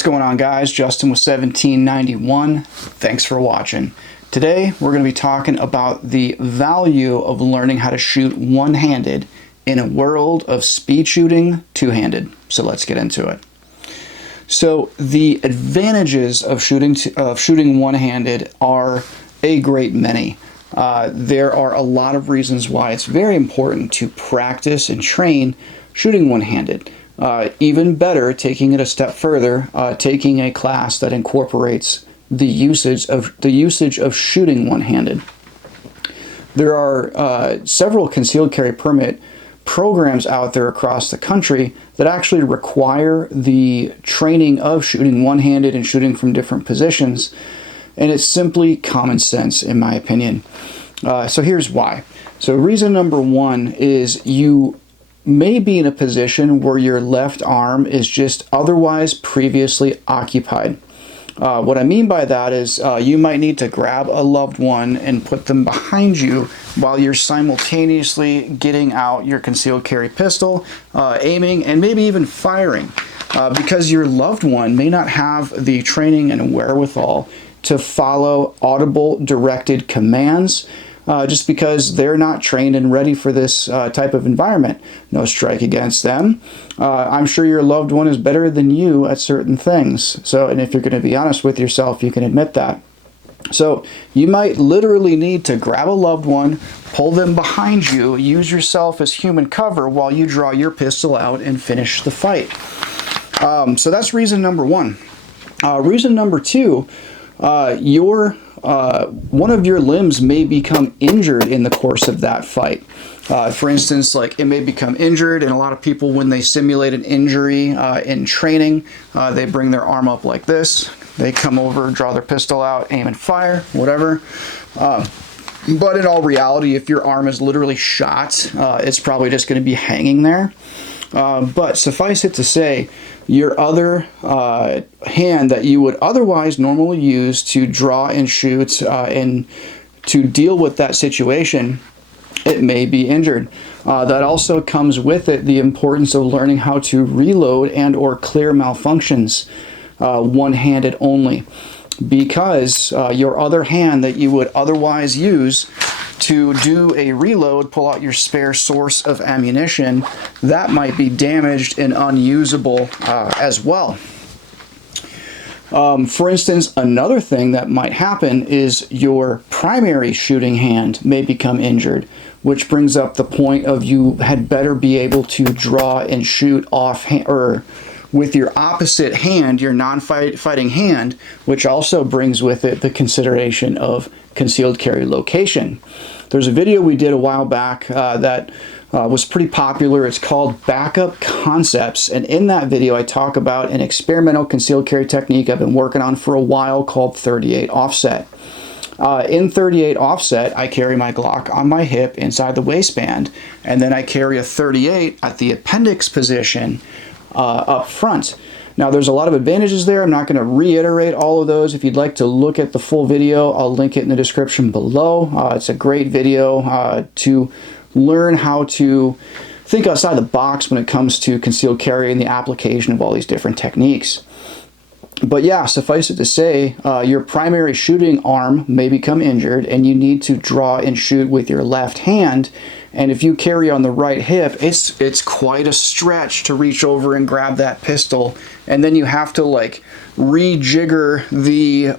What's going on, guys? Justin with 1791. Thanks for watching. Today we're going to be talking about the value of learning how to shoot one-handed in a world of speed shooting two-handed. So let's get into it. So the advantages of shooting one-handed are a great many. There are a lot of reasons why it's very important to practice and train shooting one-handed. Even better, taking it a step further, taking a class that incorporates the usage of shooting one-handed. There are several concealed carry permit programs out there across the country that actually require the training of shooting one-handed and shooting from different positions, and it's simply common sense in my opinion. So here's why. So reason number one is you may be in a position where your left arm is just otherwise previously occupied. What I mean by that is you might need to grab a loved one and put them behind you while you're simultaneously getting out your concealed carry pistol, aiming, and maybe even firing, because your loved one may not have the training and wherewithal to follow audible directed commands, just because they're not trained and ready for this type of environment. No strike against them. I'm sure your loved one is better than you at certain things. So, and if you're going to be honest with yourself, you can admit that. So you might literally need to grab a loved one, pull them behind you, use yourself as human cover while you draw your pistol out and finish the fight. So that's reason number one. Reason number two, one of your limbs may become injured in the course of that fight. For instance, like it may become injured, and a lot of people, when they simulate an injury in training, they bring their arm up like this. They come over, draw their pistol out, aim and fire, whatever. But in all reality, if your arm is literally shot, it's probably just going to be hanging there. But suffice it to say, your other hand that you would otherwise normally use to draw and shoot and to deal with that situation, it may be injured. That also comes with it the importance of learning how to reload and or clear malfunctions one-handed only, because your other hand that you would otherwise use to do a reload, pull out your spare source of ammunition, that might be damaged and unusable as well. For instance, another thing that might happen is your primary shooting hand may become injured, which brings up the point of you had better be able to draw and shoot offhand, or with your opposite hand, your non-fighting hand, which also brings with it the consideration of concealed carry location. There's a video we did a while back that was pretty popular. It's called Backup Concepts, and in that video I talk about an experimental concealed carry technique I've been working on for a while called 38 offset. In 38 offset, I carry my Glock on my hip inside the waistband, and then I carry a 38 at the appendix position up front. Now there's a lot of advantages there. I'm not going to reiterate all of those. If you'd like to look at the full video, I'll link it in the description below. It's a great video to learn how to think outside the box when it comes to concealed carry and the application of all these different techniques. But yeah, suffice it to say, your primary shooting arm may become injured and you need to draw and shoot with your left hand. And if you carry on the right hip, it's quite a stretch to reach over and grab that pistol. And then you have to like rejigger the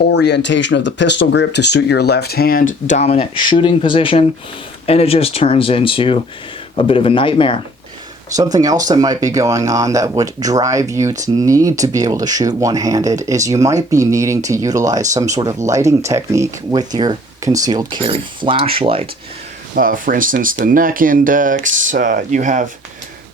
orientation of the pistol grip to suit your left hand dominant shooting position. And it just turns into a bit of a nightmare. Something else that might be going on that would drive you to need to be able to shoot one-handed is you might be needing to utilize some sort of lighting technique with your concealed carry flashlight. For instance, the neck index, you have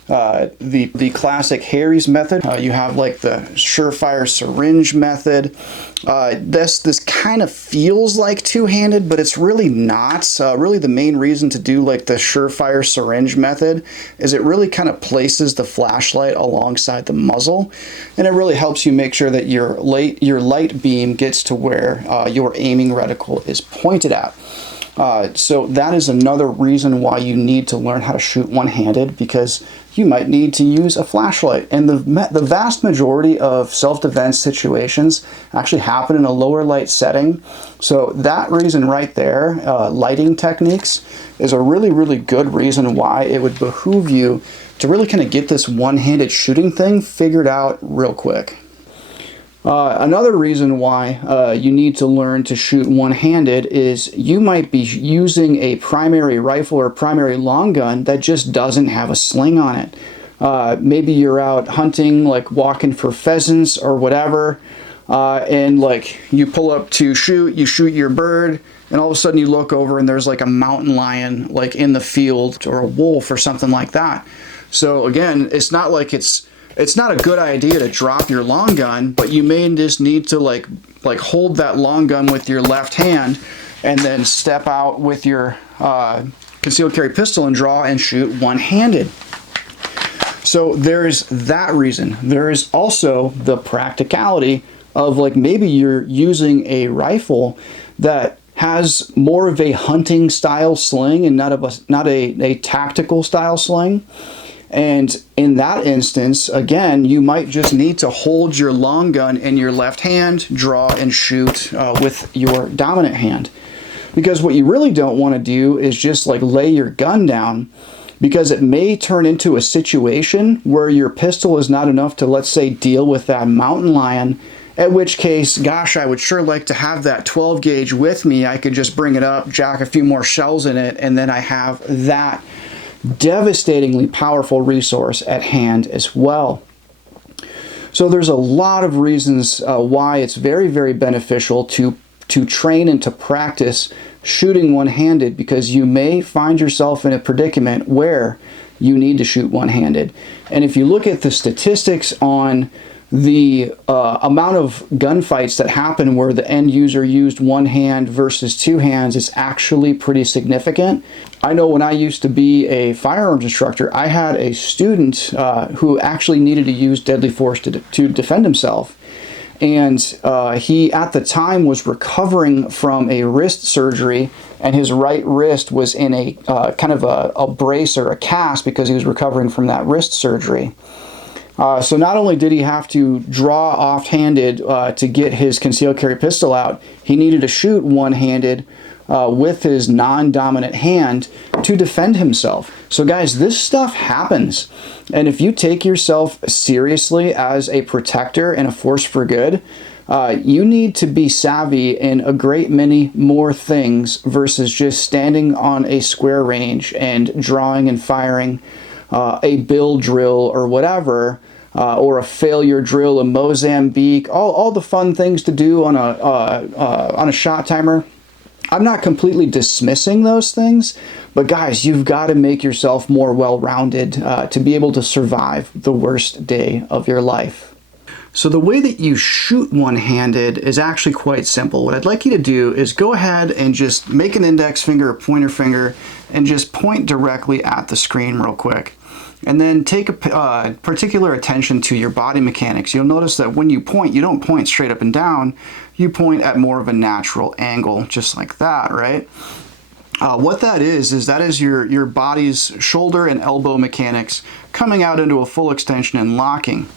the classic Harry's method, you have like the surefire syringe method. This kind of feels like two-handed, but it's really not. Really the main reason to do like the surefire syringe method is it really kind of places the flashlight alongside the muzzle, and it really helps you make sure that your light beam gets to where your aiming reticle is pointed at. So that is another reason why you need to learn how to shoot one-handed, because you might need to use a flashlight. And the vast majority of self-defense situations actually happen in a lower light setting. So that reason right there, lighting techniques, is a really, really good reason why it would behoove you to really kind of get this one-handed shooting thing figured out real quick. Another reason why you need to learn to shoot one-handed is you might be using a primary rifle or primary long gun that just doesn't have a sling on it. Maybe you're out hunting, like walking for pheasants or whatever, and like you pull up to shoot, you shoot your bird, and all of a sudden you look over and there's like a mountain lion like in the field, or a wolf or something like that. So again, it's not like it's not a good idea to drop your long gun, but you may just need to like hold that long gun with your left hand and then step out with your concealed carry pistol and draw and shoot one-handed. So there's that reason. There is also the practicality of, like, maybe you're using a rifle that has more of a hunting style sling and not a tactical style sling. And in that instance, again, you might just need to hold your long gun in your left hand, draw and shoot with your dominant hand. Because what you really don't want to do is just like lay your gun down, because it may turn into a situation where your pistol is not enough to, let's say, deal with that mountain lion. At which case, gosh, I would sure like to have that 12 gauge with me. I could just bring it up, jack a few more shells in it, and then I have that devastatingly powerful resource at hand as well. So there's a lot of reasons why it's very, very beneficial to train and to practice shooting one-handed, because you may find yourself in a predicament where you need to shoot one-handed. And if you look at the statistics on the amount of gunfights that happen where the end user used one hand versus two hands, is actually pretty significant. I know when I used to be a firearms instructor, I had a student who actually needed to use deadly force to defend himself. And he, at the time, was recovering from a wrist surgery, and his right wrist was in a kind of a brace or a cast because he was recovering from that wrist surgery. So not only did he have to draw off-handed to get his concealed carry pistol out, he needed to shoot one-handed with his non-dominant hand to defend himself. So guys, this stuff happens. And if you take yourself seriously as a protector and a force for good, you need to be savvy in a great many more things versus just standing on a square range and drawing and firing a bill drill or whatever, or a failure drill, a Mozambique, all the fun things to do on a shot timer. I'm not completely dismissing those things, but guys, you've got to make yourself more well-rounded to be able to survive the worst day of your life. So the way that you shoot one-handed is actually quite simple. What I'd like you to do is go ahead and just make an index finger or pointer finger and just point directly at the screen real quick. And then take a particular attention to your body mechanics. You'll notice that when you point, you don't point straight up and down. You point at more of a natural angle, just like that, right? What that is your body's shoulder and elbow mechanics coming out into a full extension and locking.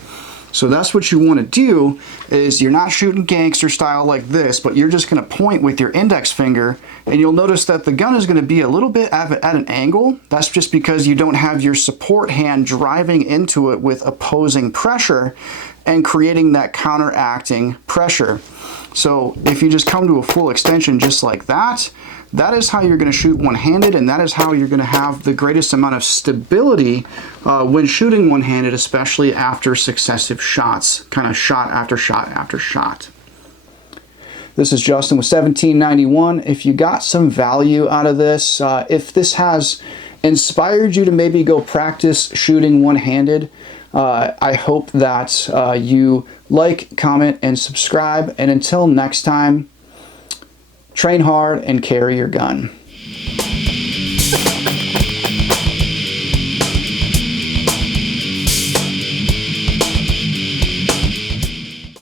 So that's what you want to do, is you're not shooting gangster style like this, but you're just going to point with your index finger, and you'll notice that the gun is going to be a little bit at an angle. That's just because you don't have your support hand driving into it with opposing pressure and creating that counteracting pressure. So if you just come to a full extension just like that, that is how you're going to shoot one-handed, and that is how you're going to have the greatest amount of stability when shooting one-handed, especially after successive shots, kind of shot after shot after shot. This is Justin with 1791. If you got some value out of this, if this has inspired you to maybe go practice shooting one-handed, I hope that you like, comment, and subscribe. And until next time, train hard and carry your gun.